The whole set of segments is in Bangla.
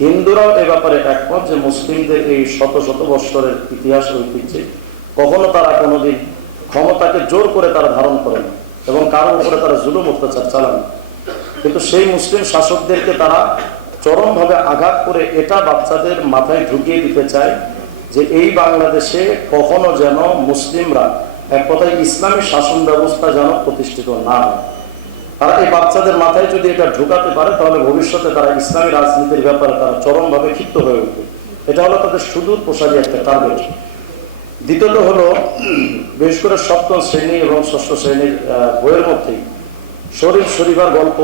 হিন্দুরাও এ ব্যাপারে একমত যে মুসলিমদের এই শত শত বৎসরের ইতিহাস ঐতিহ্যে কখনো তারা কোনোদিন ক্ষমতাকে জোর করে তারা ধারণ করেন এবং কারোর উপরে তারা জুলুম, অত্যাচার চালান কিন্তু সেই মুসলিম শাসকদেরকে তারা চরমভাবে আঘাত করে এটা বাচ্চাদের মাথায় ঢুকিয়ে দিতে চায় যে এই বাংলাদেশে কখনো যেন মুসলিমরা এক কথায় ইসলামী শাসন ব্যবস্থা যেন প্রতিষ্ঠিত না হয়। তারা এই বাচ্চাদের মাথায় যদি এটা ঢুকাতে পারে, তাহলে ভবিষ্যতে তারা ইসলামী রাজনীতির ব্যাপারে তারা চরমভাবে ক্ষিপ্ত হয়ে উঠবে। এটা হলো তাদের সুদূর প্রসারী একটা টার্গেট দ্বিতীয়ত হলো, বিশেষ করে সপ্তম শ্রেণি এবং ষষ্ঠ শ্রেণির বইয়ের মধ্যেই শরীর শরীবার গল্প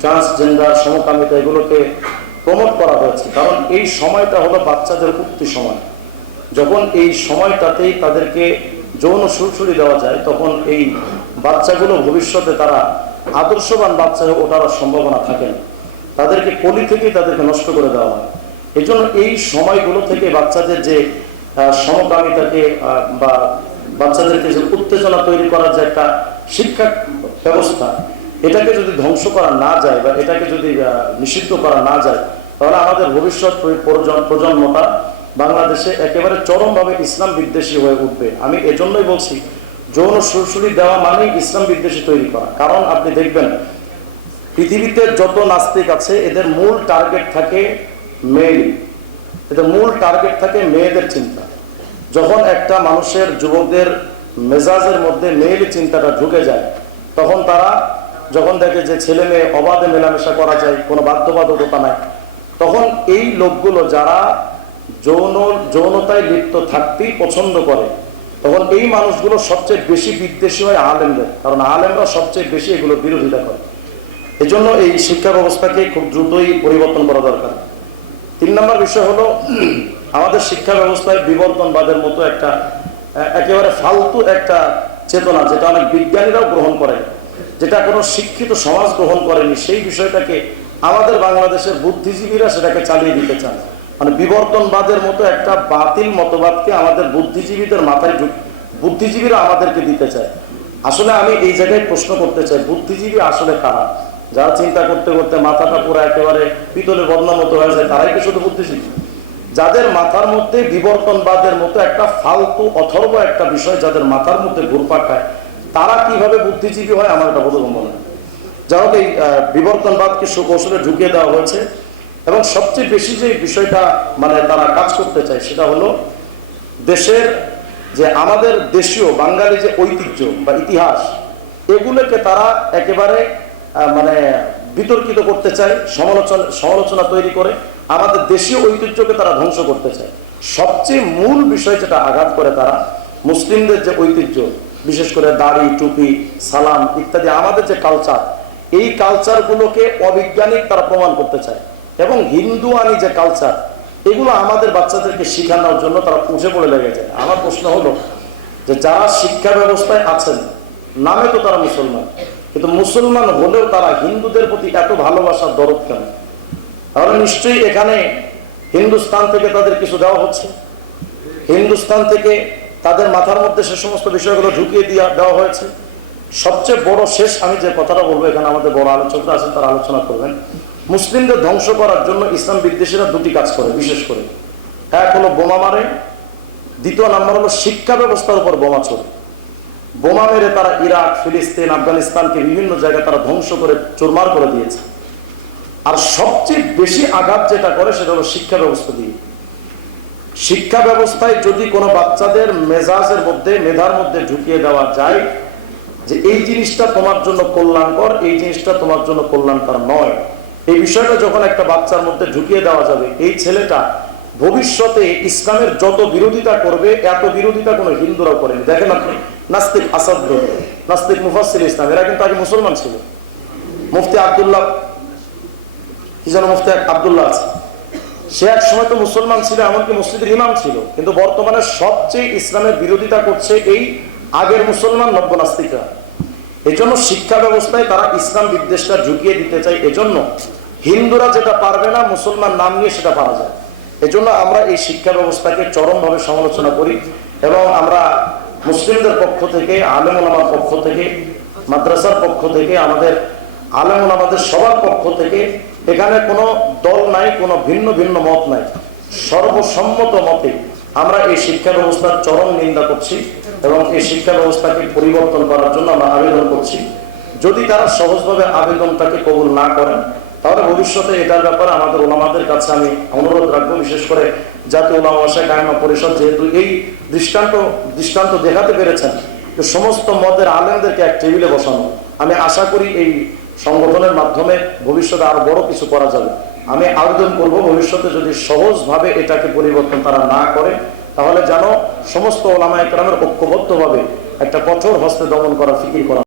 ট্রান্সজেন্ডার সমকামিতা এগুলোকে প্রমোট করা হয়েছে। কারণ এই সময়টা হলো বাচ্চাদের উক্তি সময়। যখন এই সময়টাতেই তাদেরকে যৌন সুরসুরি দেওয়া যায়, তখন এই বাচ্চাগুলো ভবিষ্যতে তারা আদর্শবান বাচ্চা ওঠার সম্ভাবনা থাকে তাদেরকে কলি থেকেই তাদেরকে নষ্ট করে দেওয়া হয়। এই এই সময়গুলো থেকে বাচ্চাদের যে সমকামিতাকে বা বাচ্চাদেরকে যে উত্তেজনা তৈরি করার যে একটা শিক্ষা ব্যবস্থা, এটাকে যদি ধ্বংস করা না যায় বা এটাকে যদি নিষিদ্ধ করা না যায়, তাহলে আমাদের ভবিষ্যৎ প্র- প্রজন্মটা বাংলাদেশে একেবারে চরমভাবে ইসলাম বিদ্বেষী হয়ে উঠবে। আমি এজন্যই বলছি, যৌন সুরসুরি দেওয়া মানেই ইসলাম বিদ্বেষী তৈরি করা। কারণ আপনি দেখবেন, পৃথিবীতে যত নাস্তিক আছে, এদের মূল টার্গেট থাকে মেয়ে এদের মূল টার্গেট থাকে মেয়েদের চিন্তা। যখন একটা মানুষের যুবকদের মেজাজের মধ্যে মেয়েলি চিন্তাটা ঢুকে যায়, তখন তারা যখন দেখে যে ছেলে মেয়ে অবাধে মেলামেশা করা যায়, কোনো বাধ্যবাধকতা নাই, তখন এই লোকগুলো যারা যৌন, যৌনতায় লিপ্ত থাকতেই পছন্দ করে, তখন এই মানুষগুলো সবচেয়ে বেশি বিদ্বেষী হয় আলেমদের, কারণ আলেমরা সবচেয়ে বেশি এগুলোর বিরোধিতা করে। এজন্য এই শিক্ষা ব্যবস্থাকে খুব দ্রুতই পরিবর্তন করা দরকার। তিন নম্বর বিষয় হলো, আমাদের শিক্ষা ব্যবস্থায় বিবর্তনবাদের মতো একটা একেবারে ফালতু একটা চেতনা, যেটা অনেক বিজ্ঞানীরাও গ্রহণ করে, যেটা কোনো শিক্ষিত সমাজ গ্রহণ করেনি, সেই বিষয়টাকে আমাদের বাংলাদেশের বুদ্ধিজীবীরা সেটাকে চালিয়ে দিতে চান। মানে বিবর্তনবাদের মতো একটা বাতিল মতবাদকে আমাদের বুদ্ধিজীবীদের মাথায় ঢুক- বুদ্ধিজীবীরা আমাদেরকে দিতে চায়। আসলে আমি এই জায়গায় প্রশ্ন করতে চাই, বুদ্ধিজীবী আসলে কারা? যারা চিন্তা করতে করতে মাথাটা পুরো একেবারে পিতলে বদনার মতো হয়ে যায়, তারাই কি শুধু বুদ্ধিজীবী। যাদের মাথার মধ্যে বিবর্তনবাদের মতো একটা ফালতু, অথর্ব একটা বিষয় যাদের মাথার মধ্যে ঘুরপাক খায়, তারা কীভাবে বুদ্ধিজীবী হয় আমার এটা বোধগম্য নয় যাই হোক, এই বিবর্তনবাদকে সুকৌশলে ঢুকিয়ে দেওয়া হয়েছে। এবং সবচেয়ে বেশি যে বিষয়টা মানে তারা কাজ করতে চায়, সেটা হলো দেশের যে আমাদের দেশীয় বাঙালি যে ঐতিহ্য বা ইতিহাস, এগুলোকে তারা একেবারে মানে বিতর্কিত করতে চায়, সমালোচনা সমালোচনা তৈরি করে, আমাদের দেশীয় ঐতিহ্যকে তারা ধ্বংস করতে চায়। সবচেয়ে মূল বিষয় যেটা আঘাত করে তারা, মুসলিমদের যে ঐতিহ্য, বিশেষ করে দাড়ি, টুপি, সালাম ইত্যাদি, আমাদের যে কালচার এই কালচারগুলোকে অবিজ্ঞানিক তারা প্রমাণ করতে চায়। এবং হিন্দু আনি যে কালচার এগুলো আমাদের বাচ্চাদেরকে শেখানোর জন্য তারা উঠে পড়ে লেগে যায় আমার প্রশ্ন হলো যে যারা শিক্ষা ব্যবস্থায় আছেন, নামে তো তারা মুসলমান, কিন্তু মুসলমান হলেও তারা হিন্দুদের প্রতি এত ভালোবাসার দরদ কেন? তাহলে নিশ্চয়ই এখানে হিন্দুস্তান থেকে তাদের কিছু দেওয়া হচ্ছে? হিন্দুস্তান থেকে তাদের মাথার মধ্যে সে সমস্ত বিষয়গুলো ঢুকিয়ে দিয়া দেওয়া হয়েছে? সবচেয়ে বড় শেষ আমি যে কথাটা বলব, এখানে আমাদের বড় আলোচকরা আছেন, তারা আলোচনা করবেন। মুসলিমদের ধ্বংস করার জন্য ইসলাম বিদ্বেষীরা দুটি কাজ করে, বিশেষ করে। এক হলো বোমা মারে, দ্বিতীয় নাম্বার হলো শিক্ষা ব্যবস্থার উপর বোমা ছোড়ে বোমা মেরে তারা ইরাক, ফিলিস্তিন, আফগানিস্তানকে বিভিন্ন জায়গায় তারা ধ্বংস করে, চুরমার করে দিয়েছে। আর সবচেয়ে বেশি আঘাত যেটা করে সেটা হলো শিক্ষা ব্যবস্থা দিয়ে। শিক্ষা ব্যবস্থায় যদি কোনো বাচ্চাদের মেজাজের মধ্যে, মেধার মধ্যে ঢুকিয়ে দেওয়া যায় যে এই জিনিসটা তোমার জন্য কল্যাণকর, এই জিনিসটা তোমার জন্য কল্যাণকর নয় এই বিষয়টা যখন একটা বাচ্চার মধ্যে ঢুকিয়ে দেওয়া যাবে, এই ছেলেটা ভবিষ্যতে ইসলামের যত বিরোধিতা করবে, এত বিরোধিতা কোনো হিন্দুরাও করেনি। দেখেন আপনি, নাস্তিক আসাদ নাস্তিক মুফাসির ইসলাম, এরা কিন্তু আগে মুসলমান ছিল। মুফতি আবদুল্লাহ, কি যেন মুফতি আবদুল্লাহ আছে। সে এক সময় তো মুসলমান ছিল, এমনকি মসজিদের ইমাম ছিল। কিন্তু বর্তমানে সবচেয়ে ইসলামের বিরোধিতা করছে এই আগের মুসলমান নব্য নাস্তিকরা এই জন্য শিক্ষা ব্যবস্থায় তারা ইসলাম বিদ্বেষটা ঢুকিয়ে দিতে চায়। এজন্য হিন্দুরা যেটা পারবে না, মুসলমান নাম নিয়ে সেটা পারা যায়। এজন্য আমরা এই শিক্ষা ব্যবস্থাকে চরমভাবে সমালোচনা করি এবং আমরা মুসলিমদের পক্ষ থেকে, আলেম ওলামার পক্ষ থেকে, মাদ্রাসার পক্ষ থেকে, আমাদের আলেম ওলামাদের সবার পক্ষ থেকে এখানে কোনো দল নাই, কোনো ভিন্ন ভিন্ন মত নাই। সর্বসম্মত মতে আমরা এই শিক্ষা ব্যবস্থার চরম নিন্দা করছি এবং এই শিক্ষা ব্যবস্থাকে পরিবর্তন করার জন্য আমরা আবেদন করছি। যদি তারা সহজভাবে আবেদনটাকে কবুল না করেন তাহলে ভবিষ্যতে এটার ব্যাপারে আমাদের ওলামাদের কাছে আমি অনুরোধ রাখব, বিশেষ করে জাতীয় ওলামা শাহ কায়মা পরিষদ যেহেতু এই দৃষ্টান্ত দৃষ্টান্ত দেখাতে পেরেছেন যে সমস্ত মতের আলেমদেরকে এক টেবিলে বসানো। আমি আশা করি এই সংগঠনের মাধ্যমে ভবিষ্যতে আরও বড় কিছু করা যাবে। আমি আবেদন করব, ভবিষ্যতে যদি সহজভাবে এটাকে পরিবর্তন তারা না করে, তাহলে যেন সমস্ত ওলামা একরামের ঐক্যবদ্ধভাবে একটা কঠোর হস্তে দমন করা ফিকির করা